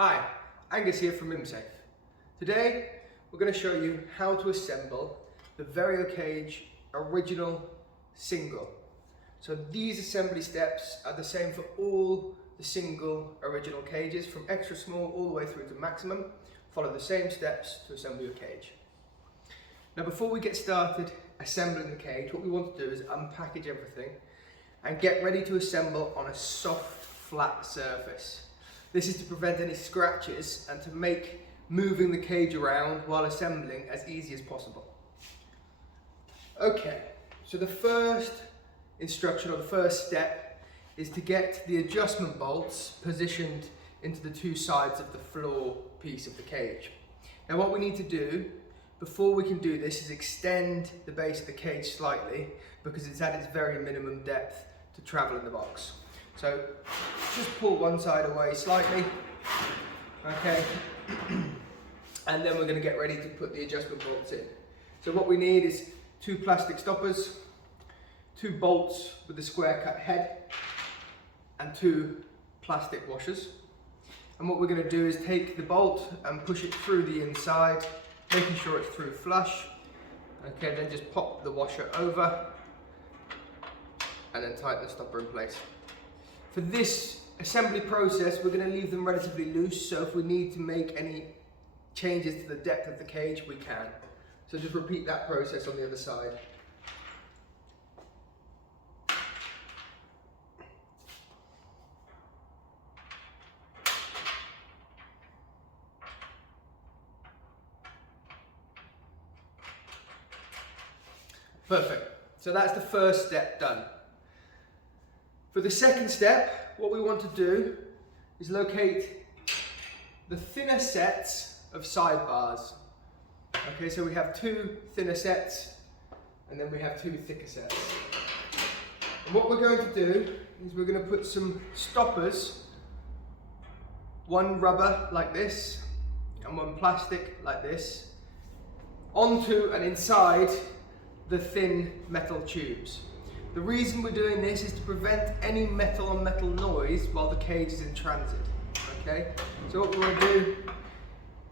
Hi, Angus here from MIMsafe. Today we're going to show you how to assemble the Variocage Original Single. So these assembly steps are the same for all the single original cages, from extra small all the way through to maximum. Follow the same steps to assemble your cage. Now before we get started assembling the cage, what we want to do is unpackage everything and get ready to assemble on a soft, flat surface. This is to prevent any scratches and to make moving the cage around while assembling as easy as possible. Okay, so the first instruction or the first step is to get the adjustment bolts positioned into the two sides of the floor piece of the cage. Now what we need to do before we can do this is extend the base of the cage slightly, because it's at its very minimum depth to travel in the box. So just pull one side away slightly, okay, and then we're going to get ready to put the adjustment bolts in. So what we need is two plastic stoppers, two bolts with a square cut head, and two plastic washers. And what we're going to do is take the bolt and push it through the inside, making sure it's through flush. Okay, then just pop the washer over and then tighten the stopper in place. For this assembly process, we're going to leave them relatively loose, so if we need to make any changes to the depth of the cage, we can. So just repeat that process on the other side. Perfect. So that's the first step done. For the second step, what we want to do is locate the thinner sets of sidebars. Okay, so we have two thinner sets and then we have two thicker sets. And what we're going to do is we're going to put some stoppers, one rubber like this and one plastic like this, onto and inside the thin metal tubes. The reason we're doing this is to prevent any metal on metal noise while the cage is in transit. Okay, so what we want to do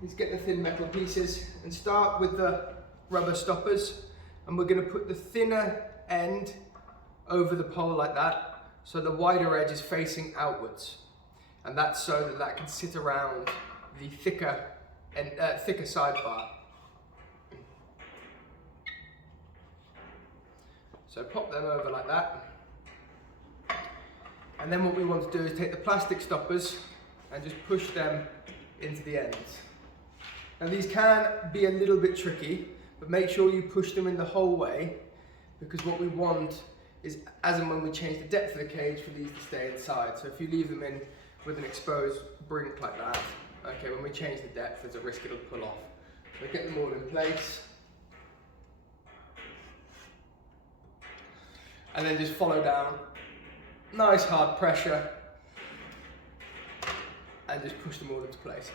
is get the thin metal pieces and start with the rubber stoppers, and we're going to put the thinner end over the pole like that, so the wider edge is facing outwards, and that's so that that can sit around the thicker sidebar. So pop them over like that. And then what we want to do is take the plastic stoppers and just push them into the ends. Now these can be a little bit tricky, but make sure you push them in the whole way, because what we want is, as and when we change the depth of the cage, for these to stay inside. So if you leave them in with an exposed brink like that, okay, when we change the depth, there's a risk it'll pull off. So get them all in place. And then just follow down, nice hard pressure, and just push them all into place.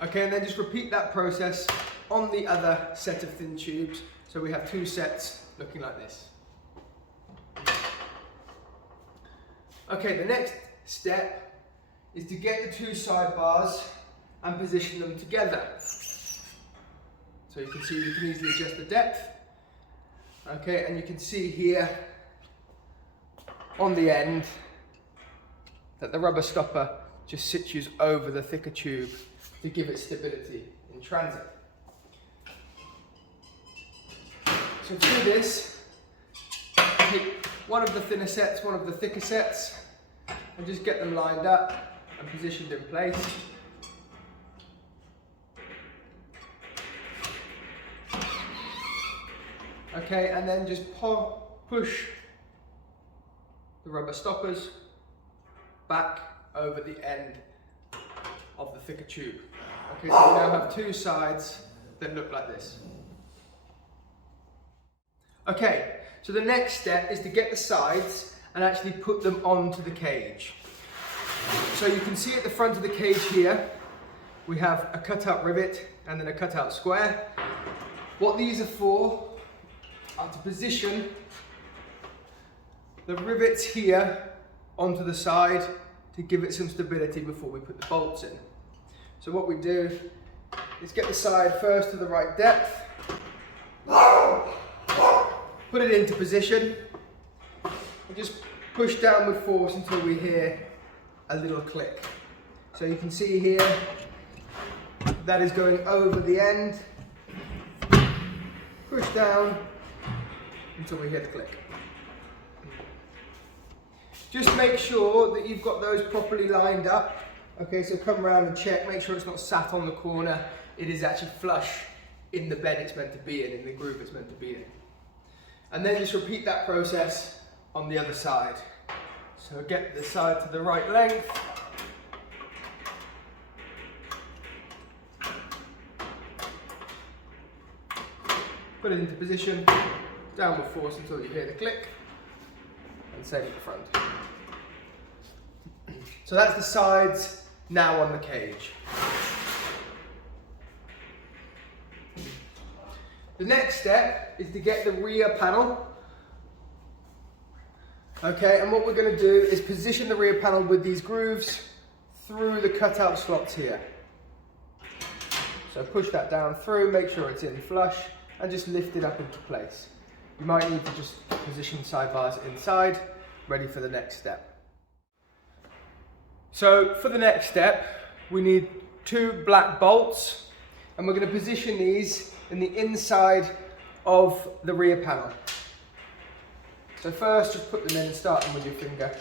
Okay, and then just repeat that process on the other set of thin tubes. So we have two sets looking like this. Okay, the next step is to get the two sidebars and position them together. So you can see we can easily adjust the depth. Okay, and you can see here on the end that the rubber stopper just situes over the thicker tube to give it stability in transit. So to do this, take one of the thinner sets, one of the thicker sets, and just get them lined up and positioned in place. Okay, and then just push the rubber stoppers back over the end of the thicker tube. Okay, so we now have two sides that look like this. Okay, so the next step is to get the sides and actually put them onto the cage. So you can see at the front of the cage here, we have a cutout rivet and then a cutout square. What these are for are to position the rivets here onto the side to give it some stability before we put the bolts in. So what we do is get the side first to the right depth, put it into position, and just push down with force until we hear a little click. So you can see here, that is going over the end. Push down until we hear the click. Just make sure that you've got those properly lined up. Okay, so come around and check, make sure it's not sat on the corner. It is actually flush in the bed it's meant to be in the groove it's meant to be in. And then just repeat that process on the other side. So get the side to the right length. Put it into position, downward force until you hear the click, and same at the front. So that's the sides now on the cage. The next step is to get the rear panel. Okay, and what we're going to do is position the rear panel with these grooves through the cutout slots here. So push that down through, make sure it's in flush, and just lift it up into place. You might need to just position sidebars inside, ready for the next step. So for the next step, we need 2 black bolts, and we're going to position these in the inside of the rear panel. So first, just put them in, starting with your finger.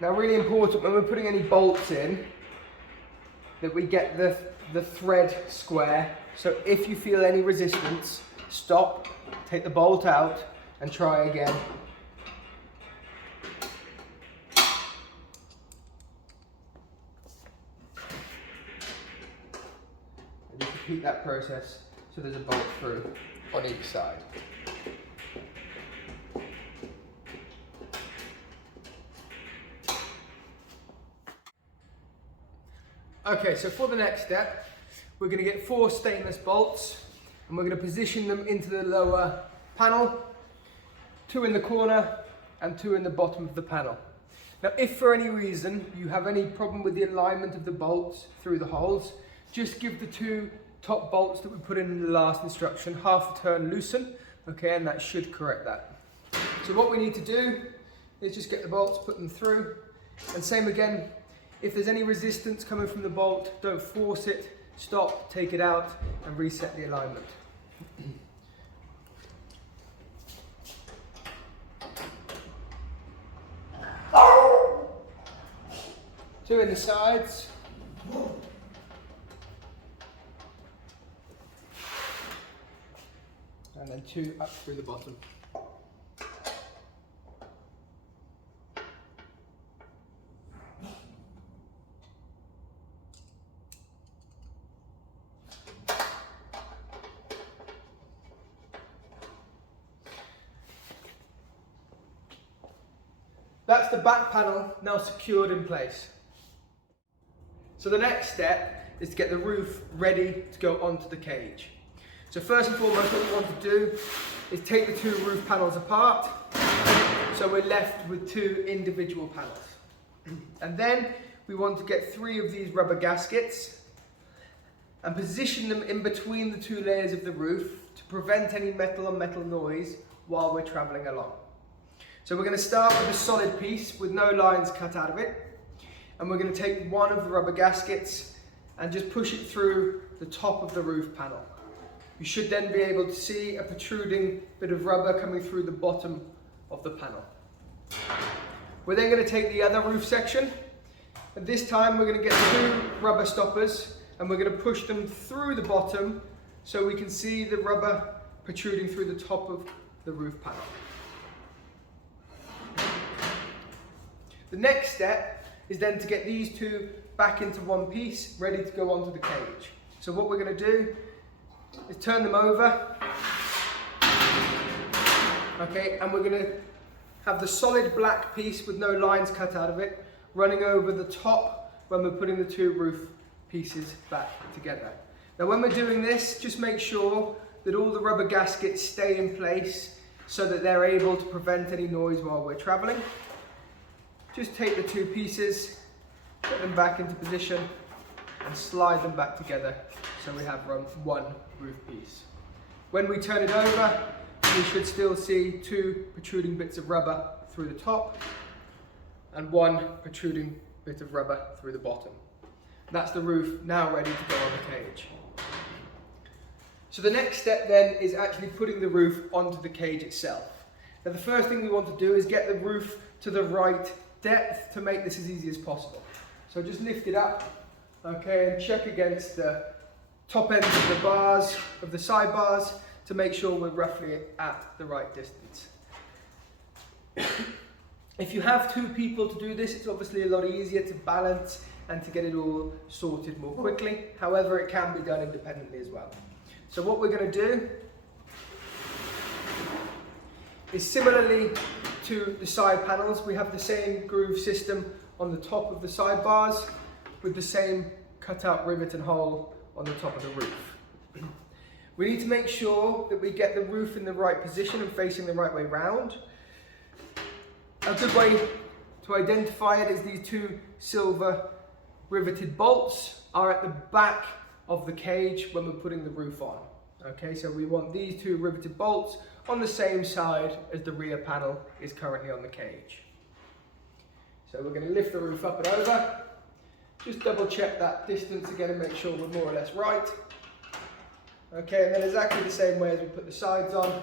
Now, really important when we're putting any bolts in, that we get the thread square. So if you feel any resistance, stop, take the bolt out, and try again. And just repeat that process so there's a bolt through on each side. Okay, so for the next step, we're going to get 4 stainless bolts, and we're going to position them into the lower panel, 2 in the corner and 2 in the bottom of the panel. Now, if for any reason you have any problem with the alignment of the bolts through the holes, just give the 2 top bolts that we put in the last instruction half a turn loosen, okay, and that should correct that. So what we need to do is just get the bolts, put them through, and same again. If there's any resistance coming from the bolt, don't force it, stop, take it out, and reset the alignment. 2 in the sides. And then 2 up through the bottom. That's the back panel now secured in place. So the next step is to get the roof ready to go onto the cage. So first and foremost, what we want to do is take the 2 roof panels apart, so we're left with 2 individual panels. And then we want to get 3 of these rubber gaskets and position them in between the 2 layers of the roof to prevent any metal on metal noise while we're traveling along. So we're going to start with a solid piece with no lines cut out of it, and we're going to take one of the rubber gaskets and just push it through the top of the roof panel. You should then be able to see a protruding bit of rubber coming through the bottom of the panel. We're then going to take the other roof section, and this time we're going to get 2 rubber stoppers and we're going to push them through the bottom so we can see the rubber protruding through the top of the roof panel. The next step is then to get these 2 back into one piece, ready to go onto the cage. So what we're going to do is turn them over, okay, and we're going to have the solid black piece with no lines cut out of it running over the top when we're putting the two roof pieces back together. Now when we're doing this, just make sure that all the rubber gaskets stay in place so that they're able to prevent any noise while we're travelling. Just take the two pieces, put them back into position and slide them back together so we have one roof piece. When we turn it over, we should still see two protruding bits of rubber through the top and one protruding bit of rubber through the bottom. That's the roof now ready to go on the cage. So the next step then is actually putting the roof onto the cage itself. Now the first thing we want to do is get the roof to the right depth to make this as easy as possible. So just lift it up, okay, and check against the top ends of the bars, of the side bars, to make sure we're roughly at the right distance. If you have two people to do this, it's obviously a lot easier to balance and to get it all sorted more quickly. However, it can be done independently as well. So what we're going to do is, similarly to the side panels, we have the same groove system on the top of the side bars with the same cutout rivet and hole on the top of the roof. We need to make sure that we get the roof in the right position and facing the right way round. A good way to identify it is these two silver riveted bolts are at the back of the cage when we're putting the roof on. Okay, so we want these two riveted bolts on the same side as the rear panel is currently on the cage. So we're going to lift the roof up and over. Just double check that distance again and make sure we're more or less right. Okay, and then exactly the same way as we put the sides on,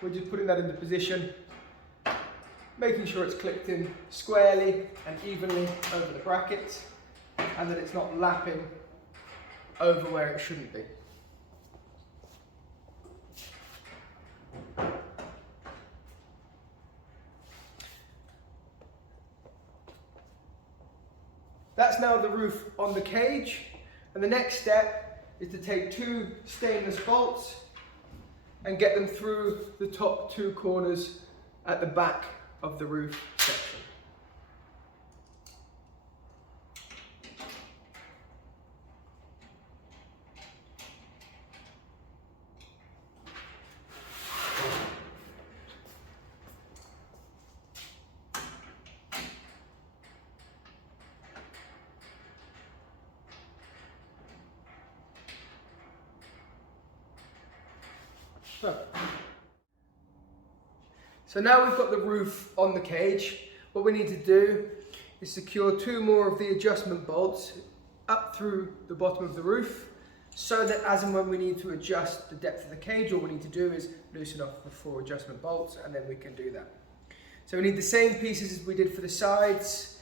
we're just putting that into position, making sure it's clipped in squarely and evenly over the brackets, and that it's not lapping over where it shouldn't be. That's now the roof on the cage, and the next step is to take two stainless bolts and get them through the top two corners at the back of the roof section. So now we've got the roof on the cage. What we need to do is secure two more of the adjustment bolts up through the bottom of the roof, so that as and when we need to adjust the depth of the cage, all we need to do is loosen off the 4 adjustment bolts, and then we can do that. So we need the same pieces as we did for the sides.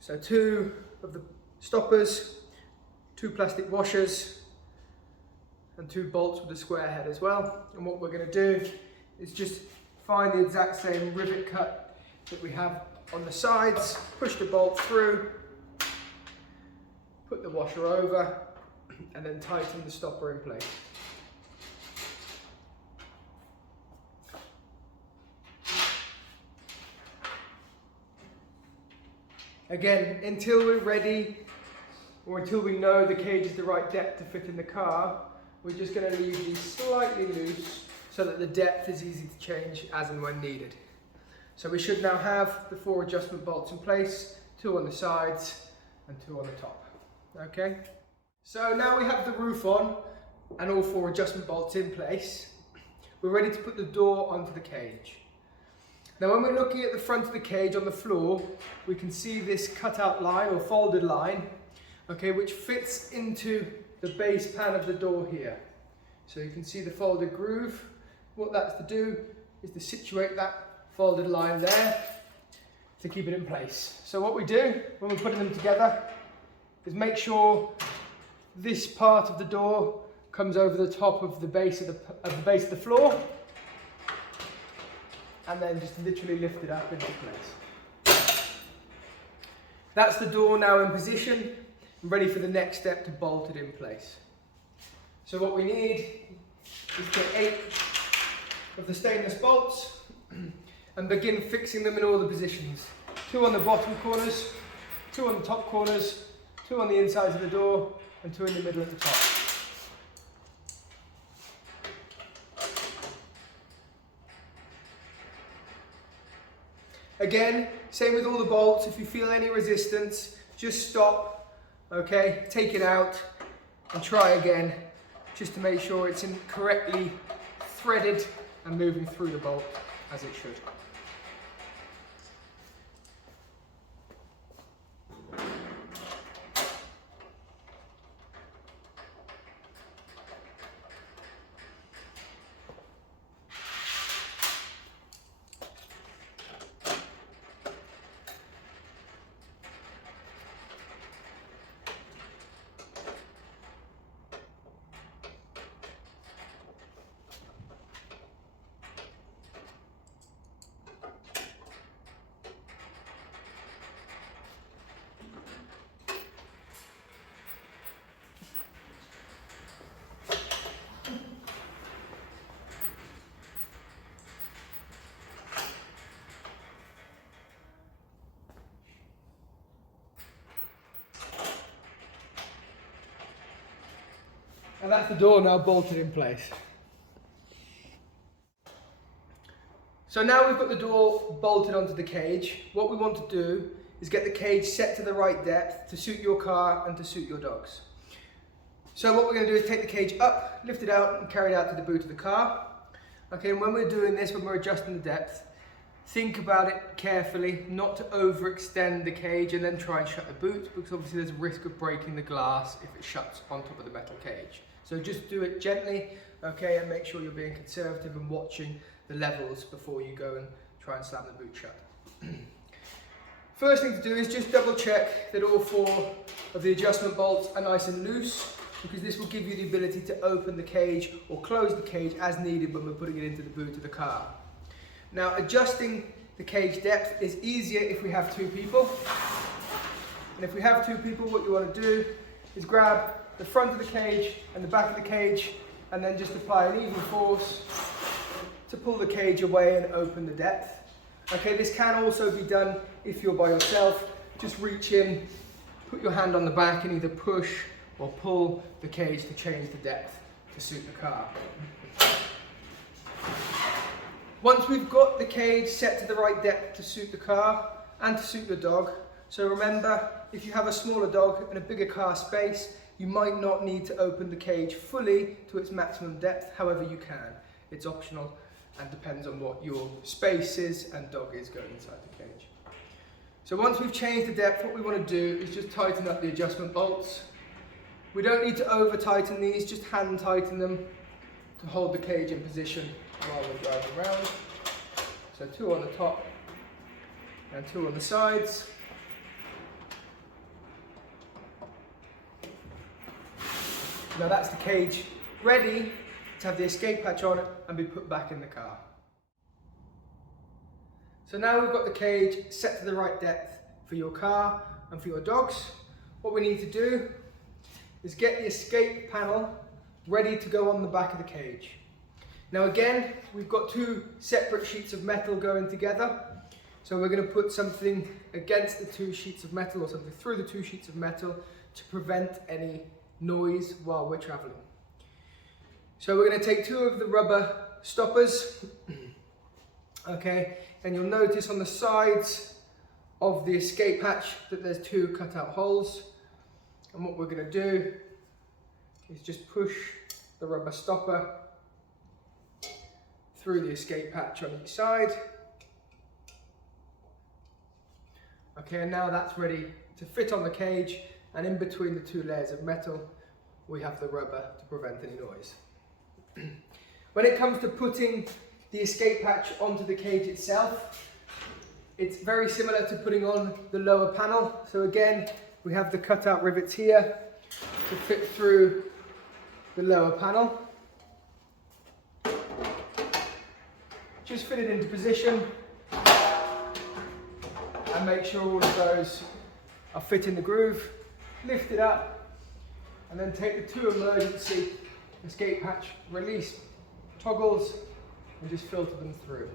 So 2 of the stoppers, 2 plastic washers, and 2 bolts with a square head as well. And what we're going to do is just find the exact same rivet cut that we have on the sides, push the bolt through, put the washer over, and then tighten the stopper in place. Again, until we're ready, or until we know the cage is the right depth to fit in the car, we're just going to leave these slightly loose so that the depth is easy to change as and when needed. So we should now have the 4 adjustment bolts in place, 2 on the sides and 2 on the top. Okay, so now we have the roof on and all 4 adjustment bolts in place. We're ready to put the door onto the cage. Now when we're looking at the front of the cage on the floor, we can see this cutout line or folded line, okay, which fits into the base pan of the door here. So you can see the folded groove. What that's to do is to situate that folded line there to keep it in place. So what we do when we're putting them together is make sure this part of the door comes over the top of the base of the floor, and then just literally lift it up into place. That's the door now in position and ready for the next step to bolt it in place. So what we need is to get 8 of the stainless bolts and begin fixing them in all the positions. 2 on the bottom corners, 2 on the top corners, 2 on the insides of the door, and 2 in the middle at the top. Again, same with all the bolts. If you feel any resistance, just stop, okay, take it out and try again, just to make sure it's correctly threaded and moving through the bolt as it should. And that's the door now bolted in place. So now we've got the door bolted onto the cage. What we want to do is get the cage set to the right depth to suit your car and to suit your dogs. So what we're going to do is take the cage up, lift it out and carry it out to the boot of the car. Okay, and when we're doing this, when we're adjusting the depth, think about it carefully, not to overextend the cage and then try and shut the boot, because obviously there's a risk of breaking the glass if it shuts on top of the metal cage. So just do it gently, okay, and make sure you're being conservative and watching the levels before you go and try and slam the boot shut. First thing to do is just double check that all 4 of the adjustment bolts are nice and loose, because this will give you the ability to open the cage or close the cage as needed when we're putting it into the boot of the car. Now, adjusting the cage depth is easier if we have 2 people. And if we have 2 people, what you want to do is grab the front of the cage and the back of the cage and then just apply an even force to pull the cage away and open the depth. Okay, this can also be done if you're by yourself. Just reach in, put your hand on the back and either push or pull the cage to change the depth to suit the car. Once we've got the cage set to the right depth to suit the car and to suit your dog, so remember, if you have a smaller dog and a bigger car space, you might not need to open the cage fully to its maximum depth, however you can. It's optional and depends on what your space is and dog is going inside the cage. So once we've changed the depth, what we want to do is just tighten up the adjustment bolts. We don't need to over tighten these, just hand tighten them to hold the cage in position while we're driving around. So 2 on the top and 2 on the sides. Now that's the cage ready to have the escape hatch on it and be put back in the car. So now we've got the cage set to the right depth for your car and for your dogs. What we need to do is get the escape panel ready to go on the back of the cage. Now again, we've got 2 separate sheets of metal going together. So we're going to put something against the 2 sheets of metal or something through the 2 sheets of metal to prevent any noise while we're traveling. So we're going to take 2 of the rubber stoppers, okay, and you'll notice on the sides of the escape hatch that there's 2 cut out holes, and what we're going to do is just push the rubber stopper through the escape hatch on each side. Okay, and now that's ready to fit on the cage, and in between the 2 layers of metal we have the rubber to prevent any noise. When it comes to putting the escape hatch onto the cage itself, it's very similar to putting on the lower panel. So again, we have the cutout rivets here to fit through the lower panel. Just fit it into position and make sure all of those are fit in the groove. Lift it up and then take the 2 emergency escape hatch release toggles and just filter them through.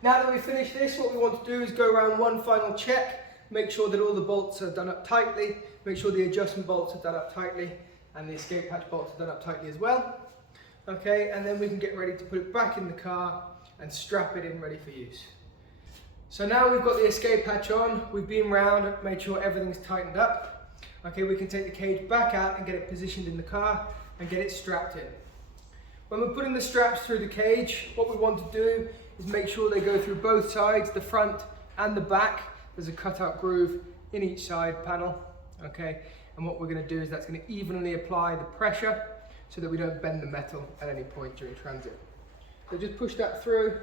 Now that we've finished this, what we want to do is go around one final check, make sure that all the bolts are done up tightly, make sure the adjustment bolts are done up tightly, and the escape hatch bolts are done up tightly as well. Okay, and then we can get ready to put it back in the car and strap it in ready for use. So now we've got the escape hatch on, we've been round, made sure everything's tightened up. Okay, we can take the cage back out and get it positioned in the car and get it strapped in. When we're putting the straps through the cage, what we want to do is make sure they go through both sides, the front and the back. There's a cutout groove in each side panel. Okay, and what we're going to do is that's going to evenly apply the pressure so that we don't bend the metal at any point during transit. So just push that through.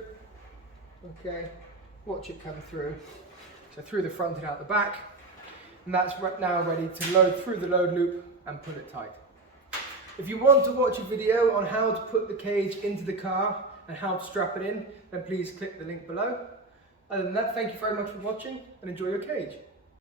Okay, watch it come through. So through the front and out the back. And that's now ready to load through the load loop and pull it tight. If you want to watch a video on how to put the cage into the car and how to strap it in, then please click the link below. Other than that, thank you very much for watching and enjoy your cage.